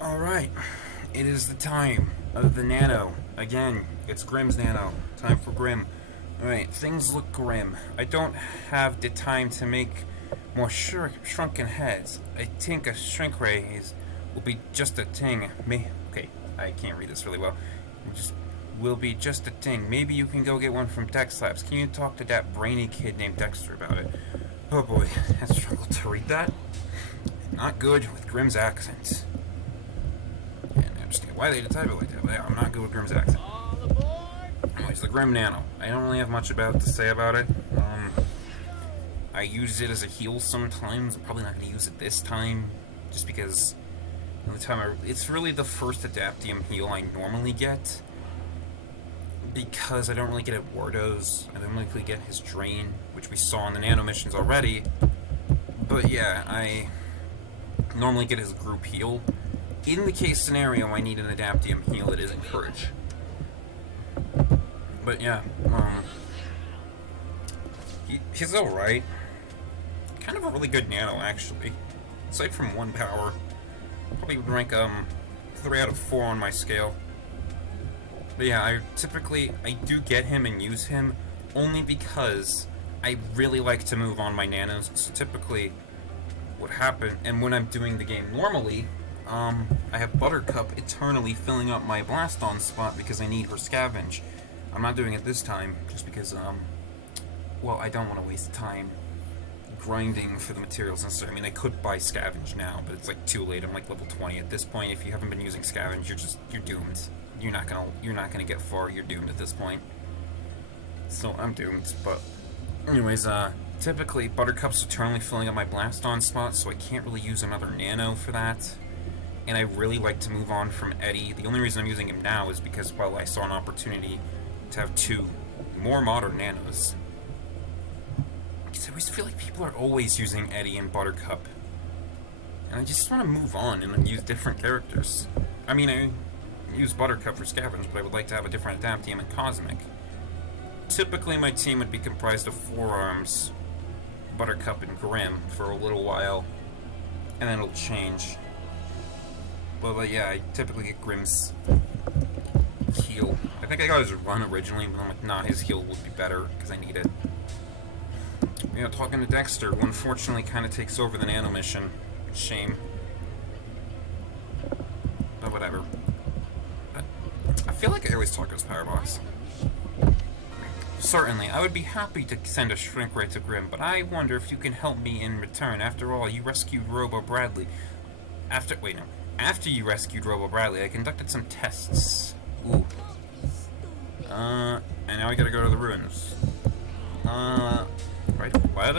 Alright, it is the time of the Nano. Again, it's Grimm's Nano. Time for Grimm. Alright, things look grim. I don't have the time to make more shrunken heads. I think a shrink ray will be just a thing. Okay, I can't read this really well. Will be just a thing. Maybe you can go get one from Dex Labs. Can you talk to that brainy kid named Dexter about it? Oh boy, I struggled to read that. Not good with Grimm's accent. And I understand why they type it like that, but yeah, I'm not good with Grimm's accent. Anyways, the Grimm Nano. I don't really have much to say about it. I use it as a heal sometimes. I'm probably not going to use it this time, just because it's really the first Adaptium heal I normally get, because I don't really get Eduardo's. I don't really get his Drain, which we saw in the Nano missions already. But yeah, I normally get his group heal. In the case scenario I need an Adaptium heal, it is Encourage. But yeah, he's alright. Kind of a really good Nano, actually. Aside from 1 power, probably would rank 3 out of 4 on my scale. But yeah, I do get him and use him only because I really like to move on my Nanos. So typically, what happens, and when I'm doing the game normally, I have Buttercup eternally filling up my Blast-On spot because I need her Scavenge. I'm not doing it this time, just because, well, I don't want to waste time grinding for the materials necessary. I mean, I could buy Scavenge now, but it's like too late. I'm like level 20 at this point. If you haven't been using Scavenge, you're doomed. You're not gonna get far. You're doomed at this point. So I'm doomed. But anyways, typically Buttercup's eternally filling up my Blast-On spot, so I can't really use another Nano for that. And I really like to move on from Eddie. The only reason I'm using him now is because, well, I saw an opportunity to have 2 more modern Nanos. Because I always feel like people are always using Eddie and Buttercup. And I just want to move on and use different characters. I mean, I use Buttercup for Scavenge, but I would like to have a different Adaptium and Cosmic. Typically, my team would be comprised of Forearms, Buttercup, and Grimm for a little while, and then it'll change. But yeah, I typically get Grimm's heal. I think I got his run originally, but I'm like, nah, his heal would be better, because I need it. You know, talking to Dexter, who unfortunately kind of takes over the Nano mission. Shame. But whatever. I feel like I always talk to his power box. Certainly, I would be happy to send a shrink ray to Grimm, but I wonder if you can help me in return. After all, you rescued Robo Bradley. After you rescued Robo Bradley, I conducted some tests. Ooh. And now I gotta go to the ruins. Right? What?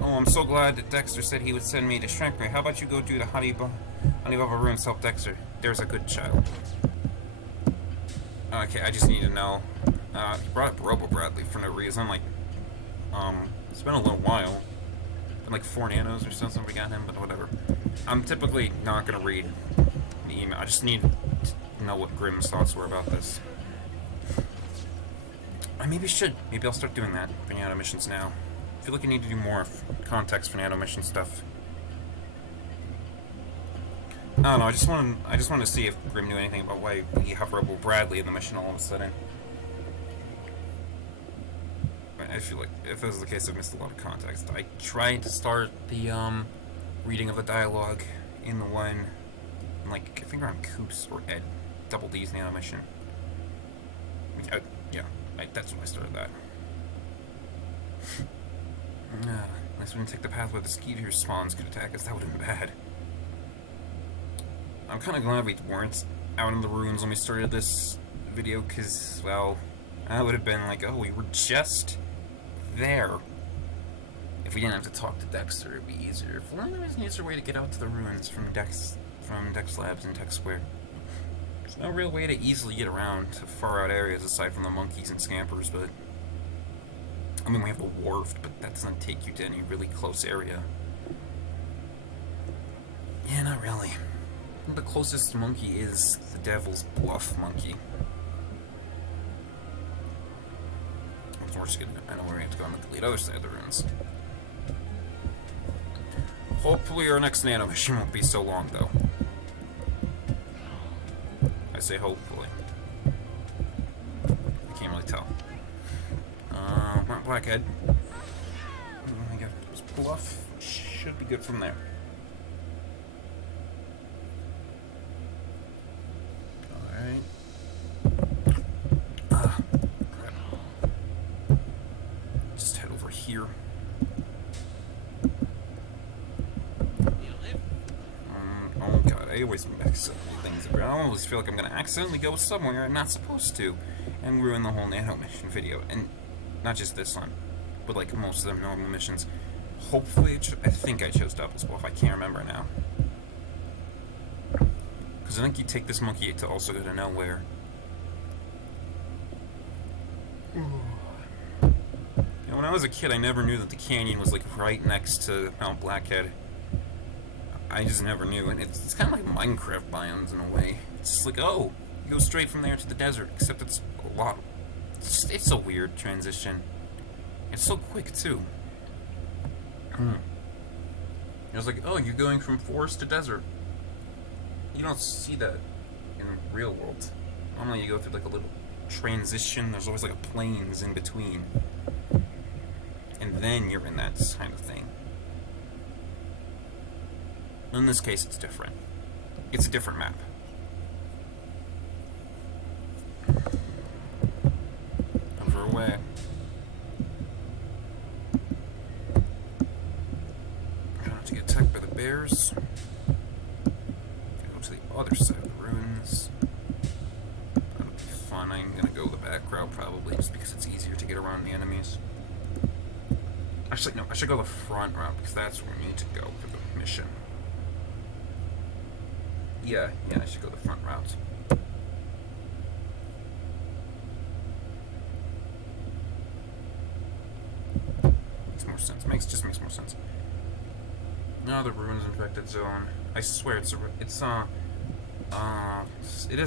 Oh, I'm so glad that Dexter said he would send me to shrink ray. How about you go do the Honey Bubba ruins, help Dexter? There's a good child. Okay, I just need to know. He brought up Robo Bradley for no reason. Like, it's been a little while. Been like 4 Nanos or something we got him, but whatever. I'm typically not gonna read the email. I just need to know what Grimm's thoughts were about this. I maybe should. Maybe I'll start doing that for Nano missions now. I feel like I need to do more context for Nano mission stuff. I don't know. I just wanted to see if Grimm knew anything about why we have Robo Bradley in the mission all of a sudden. I feel like if this is the case, I've missed a lot of context. I tried to start the reading of the dialogue in the one, like, I think around Coops or Ed Double D's Nano mission. That's when I started that. Unless we didn't take the path where the Skeeter spawns could attack us, that would have been bad. I'm kind of glad we weren't out in the ruins when we started this video, because, well, I would have been like, oh, we were just there. If we didn't have to talk to Dexter, it'd be easier. If there was an easier way to get out to the ruins from Dex Labs and Tech Square. There's no real way to easily get around to far out areas aside from the monkeys and scampers, but I mean, we have the wharf, but that doesn't take you to any really close area. Yeah, not really. The closest monkey is the Devil's Bluff monkey. We're just gonna, I know where we have to go on the complete other side of the ruins. Hopefully our next Nano mission won't be so long, though. I say hopefully. I can't really tell. Blackhead. I got this bluff. Should be good from there. Alright. Just head over here. Oh god, I always mix up things around. I always feel like I'm gonna accidentally go somewhere I'm not supposed to and ruin the whole Nano mission video. And not just this one, but like most of the normal missions. Hopefully, I think I chose Devil's Bluff. I can't remember now. Because I think you take this monkey to also go to nowhere. You know, when I was a kid, I never knew that the canyon was like right next to Mount Blackhead. I just never knew, and it's kind of like Minecraft biomes in a way. It's just like, oh, you go straight from there to the desert, except it's a lot. It's a weird transition. It's so quick too. It was like, oh, you're going from forest to desert. You don't see that in the real world. Normally you go through like a little transition. There's always like a plains in between. And then you're in that kind of thing. In this case, it's different. It's a different map. Over away. Trying not to get attacked by the bears. Go to the other side of the ruins. That'll be fun. I'm gonna go the back route probably, just because it's easier to get around the enemies. Actually, no, I should go the front route, because that's where we need to go for the mission. Yeah, I should go the front route. Makes more sense. Just makes more sense. No, the ruins infected zone. I swear it is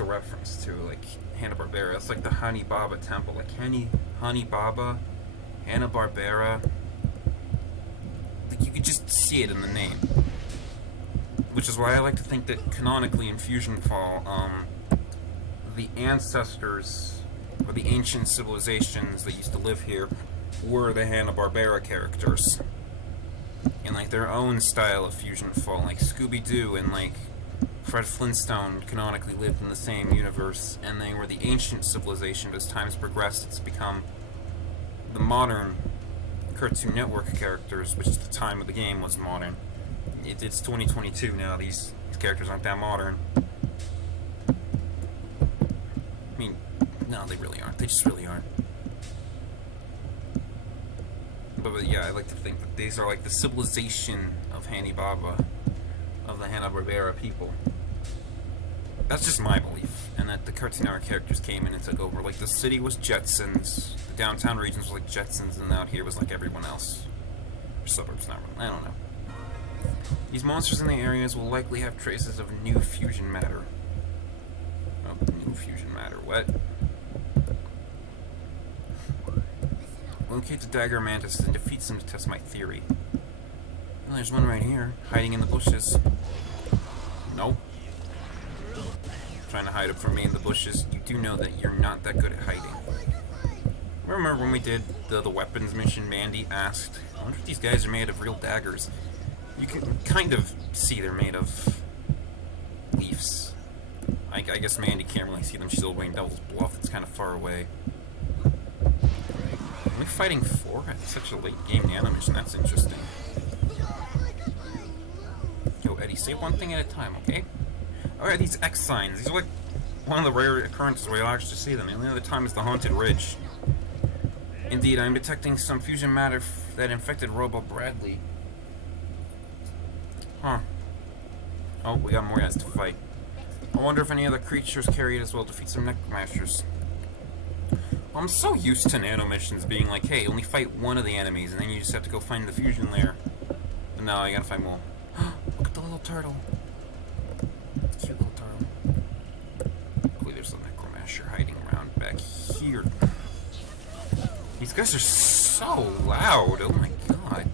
a reference to like Hanna-Barbera. It's like the Honey Baba Temple, like Honey Baba, Hanna-Barbera. Like you could just see it in the name. Which is why I like to think that canonically in Fusionfall, the ancestors, or the ancient civilizations that used to live here, were the Hanna-Barbera characters. In like their own style of Fusionfall, like Scooby-Doo and like Fred Flintstone canonically lived in the same universe, and they were the ancient civilization, but as time's progressed, it's become the modern Cartoon Network characters, which at the time of the game was modern. It's 2022 now, these characters aren't that modern. I mean, no, they really aren't. They just really aren't. But yeah, I like to think that these are like the civilization of Hanni-Baba, of the Hanna-Barbera people. That's just my belief, and that the Cartoon Network characters came in and took over. Like, the city was Jetsons, the downtown regions were like Jetsons, and out here was like everyone else. Or suburbs, not really. I don't know. These monsters in the areas will likely have traces of new fusion matter. What? Locate the Dagger Mantis and defeat them to test my theory. Well, there's one right here, hiding in the bushes. Nope. Trying to hide it from me in the bushes. You do know that you're not that good at hiding. Remember when we did the weapons mission, Mandy asked, I wonder if these guys are made of real daggers. You can kind of see they're made of leaves. I guess Mandy can't really see them. She's over in Devil's Bluff. It's kind of far away. Are we fighting 4 at such a late game Nano mission? That's interesting. Yo, Eddie, say one thing at a time, okay? Alright, these X signs. These are like one of the rare occurrences where you'll actually see them. The only other time is the Haunted Ridge. Indeed, I'm detecting some fusion matter that infected Robo Bradley. Huh. Oh, we got more guys to fight. I wonder if any other creatures carry it as well. Defeat some Necromashers. I'm so used to Nano missions being like, hey, only fight one of the enemies, and then you just have to go find the fusion layer. But no, you gotta find more. Look at the little turtle. Cute little turtle. Hopefully there's a Necromasher hiding around back here. These guys are so loud. Oh my god.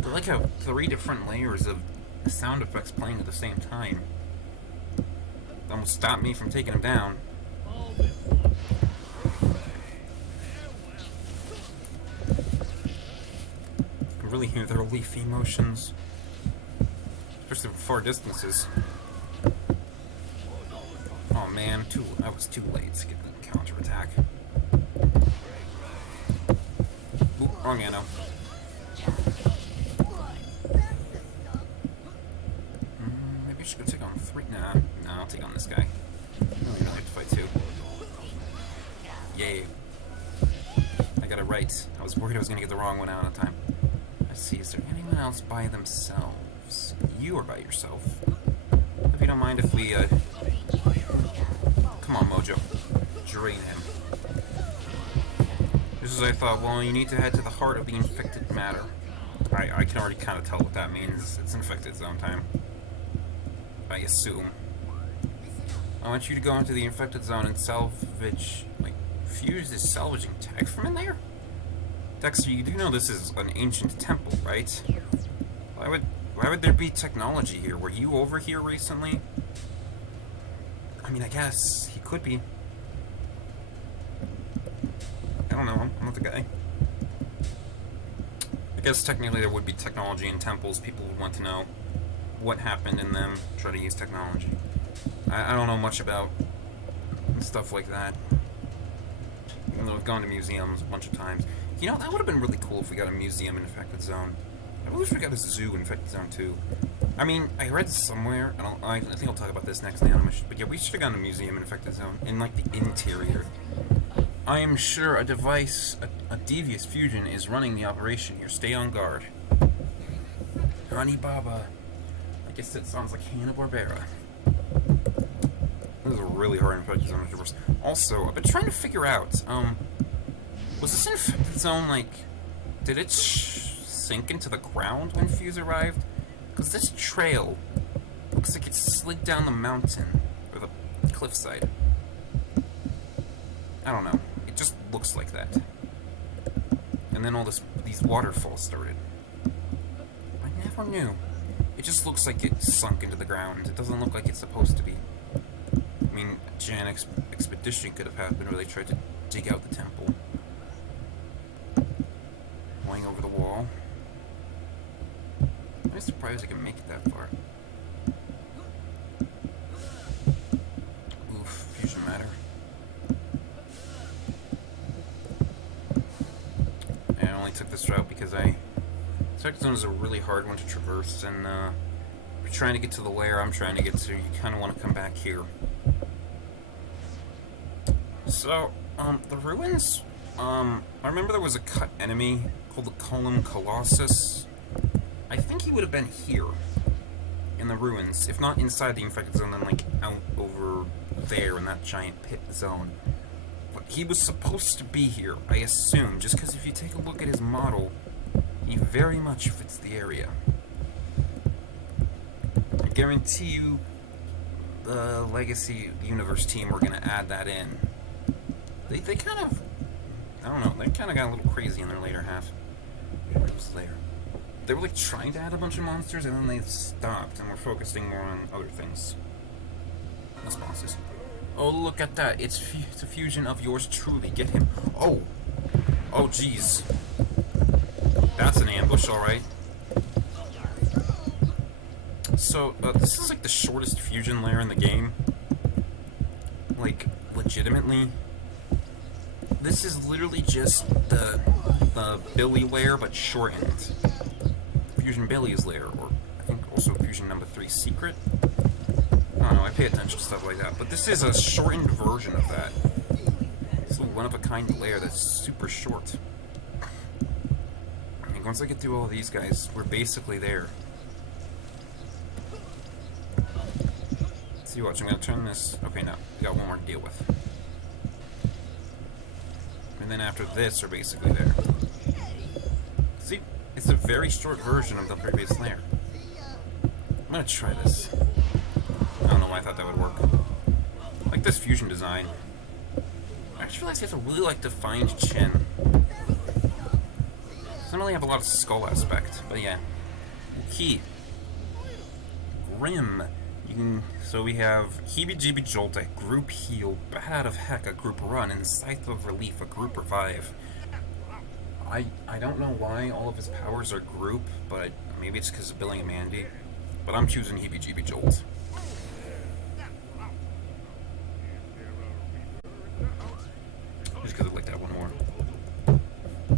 They like have 3 different layers of sound effects playing at the same time. almost stopped me from taking him down. I can really hear their leafy motions, especially from far distances. Oh man, I was too late to get the counterattack. Ooh, wrong Nano. Maybe I should go take on 3. Nah, I'll take on this guy. I really have to fight 2. Yay. I got it right. I was worried I was going to get the wrong one out of time. Let's see, is there anyone else by themselves? You are by yourself. If you don't mind if we, come on, Mojo. Drain him. Just as I thought, well, you need to head to the heart of the infected matter. I can already kind of tell what that means. It's infected zone time. I assume. I want you to go into the infected zone and salvage, like, Fuse is salvaging tech from in there? Dexter, you do know this is an ancient temple, right? Why would there be technology here? Were you over here recently? I mean, I guess he could be. I don't know, I'm not the guy. I guess technically there would be technology in temples. People would want to know what happened in them, try to use technology. I don't know much about stuff like that. Even though I've gone to museums a bunch of times. You know, that would have been really cool if we got a museum in Infected Zone. I wish we got a zoo in Infected Zone too. I mean, I read somewhere, I think I'll talk about this next Nano mission, but yeah, we should have gotten a museum in Infected Zone, in like the interior. I am sure a devious fusion is running the operation here. Stay on guard. Honey Baba. I guess that sounds like Hanna-Barbera. This is a really hard Infected Zone to traverse. Also, I've been trying to figure out, was this Infected Zone, like, did it sink into the ground when Fuse arrived? Because this trail looks like it slid down the mountain, or the cliffside. I don't know. It just looks like that. And then these waterfalls started. I never knew. It just looks like it sunk into the ground. It doesn't look like it's supposed to be. I mean, Jan expedition could have happened where they tried to dig out the temple. Going over the wall. I'm surprised I can make it that far. Oof, fusion matter. And I only took this route because Sector Zone is a really hard one to traverse, and if you're trying to get to the lair I'm trying to get to, you kind of want to come back here. So, the ruins, I remember there was a cut enemy called the Column Colossus. I think he would have been here, in the ruins, if not inside the infected zone, then like out over there in that giant pit zone. But he was supposed to be here, I assume, just because if you take a look at his model, he very much fits the area. I guarantee you the Legacy Universe team were going to add that in. They kind of, I don't know, they kind of got a little crazy in their later half. What was there? They were like trying to add a bunch of monsters and then they stopped and were focusing more on other things. That's bosses. Oh, look at that. It's a fusion of yours truly. Get him. Oh. Oh, jeez. That's an ambush, alright. So, this is like the shortest fusion layer in the game. Like, legitimately. This is literally just the Billy layer, but shortened. Fusion Billy's layer, or I think also Fusion number 3 secret. I don't know, I pay attention to stuff like that, but this is a shortened version of that. It's a one-of-a-kind layer that's super short. I mean, once I get through all of these guys, we're basically there. See, watch, I'm gonna turn this. Okay, no, we got one more to deal with. And then after this, we're basically there. See? It's a very short version of the previous layer. I'm gonna try this. I don't know why I thought that would work. I like this fusion design. I just realized you have to really like defined chin. Doesn't really have a lot of skull aspect, but yeah. Key. Grim. So we have Heebie-Jeebie Jolt, a group heal, Bat of Heck, a group run, and Scythe of Relief, a group revive. I don't know why all of his powers are group, but maybe it's because of Billy and Mandy. But I'm choosing Heebie-Jeebie Jolt.